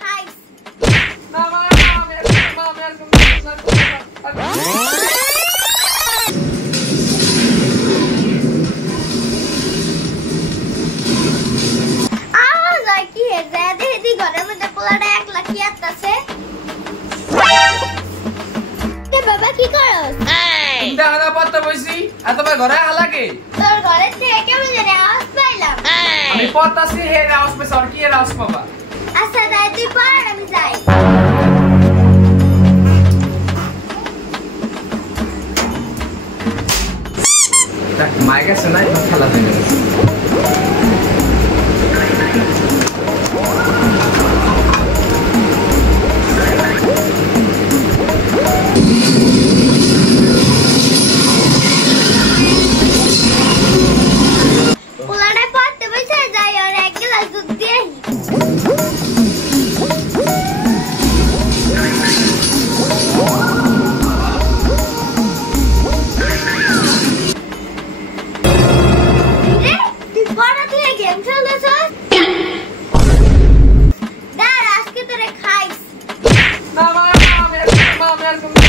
খাইস না মা আমি এরকম কি হেদি ঘরের মধ্যে পোলাটা একলা কি আত্তাছে তে বাবা কি করস চিন্তা হালা পড়তে বসি আর তোমার ঘরে হালাকে তোর ঘরে থেকে কেমন জানি আওয়াজ পাইলাম আমি পড়তাছি হে আওয়াজ পেছ আর কি এর আওয়াজ পাবা আচ্ছা তাই তুই পড় আমি যাই দেখ মাইকা শোনাই খেলা হয়ে গেছে পোলাটা পড়তে বসে যাই আর এক গ্লাস দুধ দিয়ে তুই পড়া থেকে গেম খেলতেছ দাঁড় আজকে তোরে খাইস না মা আমি এরকম